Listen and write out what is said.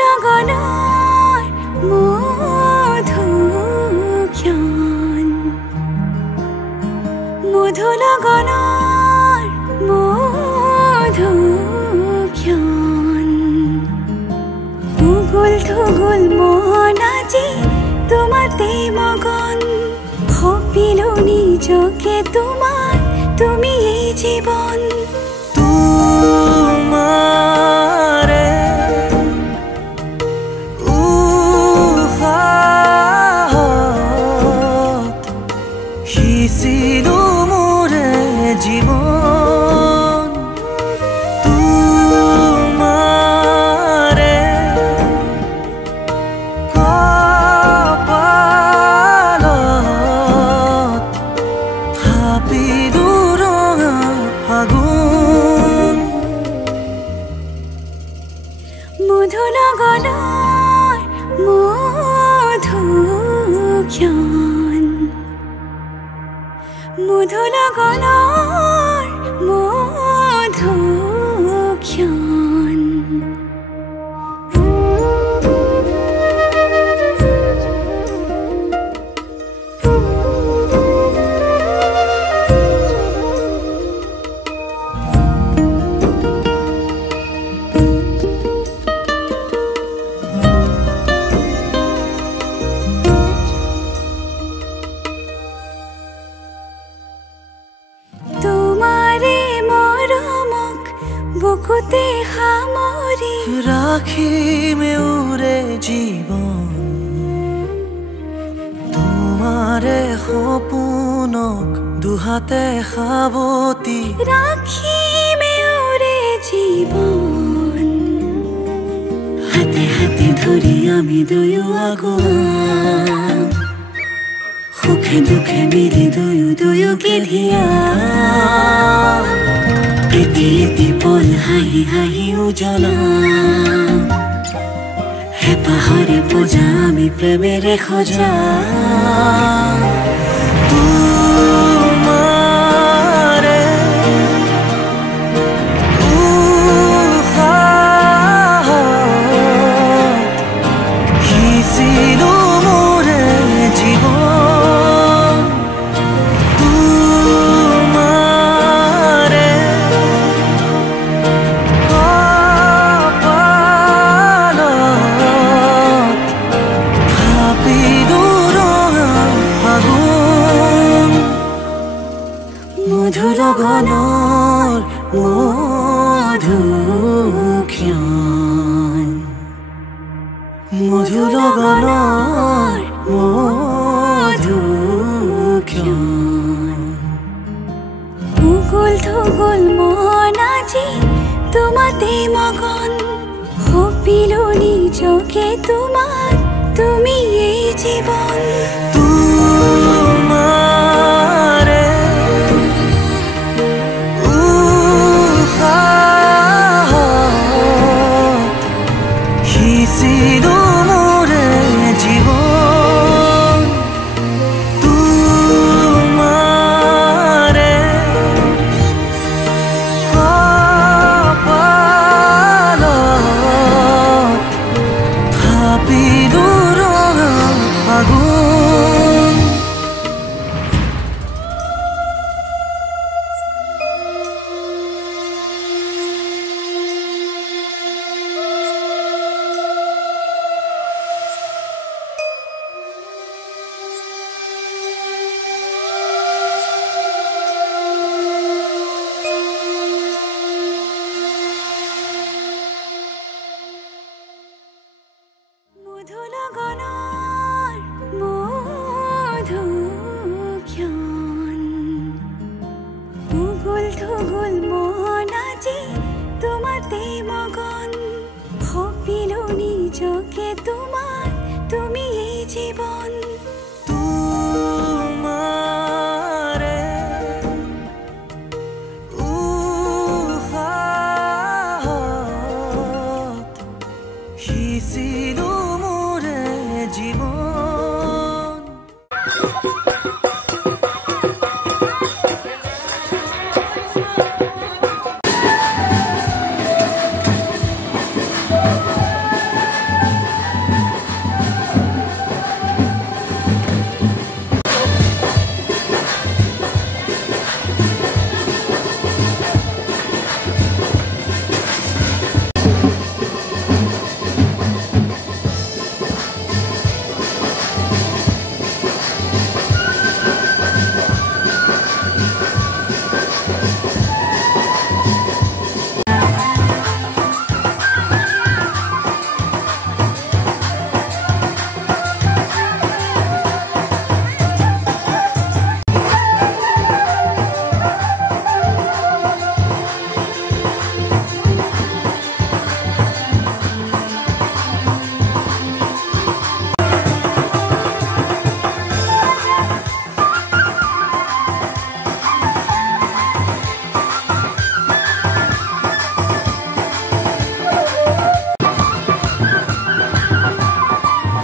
লগনৰ মধুক্ষণ মধু লগনৰ মধুক্ষণ উগুল থুগুল মন আজি তোমাতে মগন ভাবিলো নিজকে তোমার তুমি এই জীবন তোমারে উফাহত সিঁচিলো মোরে জীবন তোমারে কপালত ভাবিলো ৰঙা ফাগুন মধু লগনৰ মধুক্ষণ মধু লগনৰ মধুক্ষণ তোমাৰে মৰমক বুকুতে সামৰি ৰাখিমে উৰে জীৱন তোমাৰে সপোনক দুহাতে সাৱতি ৰাখিমে উৰে জীৱন হাতে হাতে ধৰি আমি দুয়ো আগুৱাম সুখে দুখে মিলি দুয়োকে ধিয়াম এটি এটি পল হাঁহি হাঁহি উজ্বলাম হেঁপাহৰে পূজা আমি প্ৰেমেৰে সজাম তোমাৰে উশাহত সিঁচিলো মোৰে জীৱন তোমাৰে কপালত ভাবিলো ৰঙা ফাগুন মধু লগনৰ মধুক্ষণ মধু লগনৰ মধুক্ষণ উগুল থুগুল মন আজি তোমাতে মগন ভাবিলো নিজকে তোমাৰ তুমি এই জীবন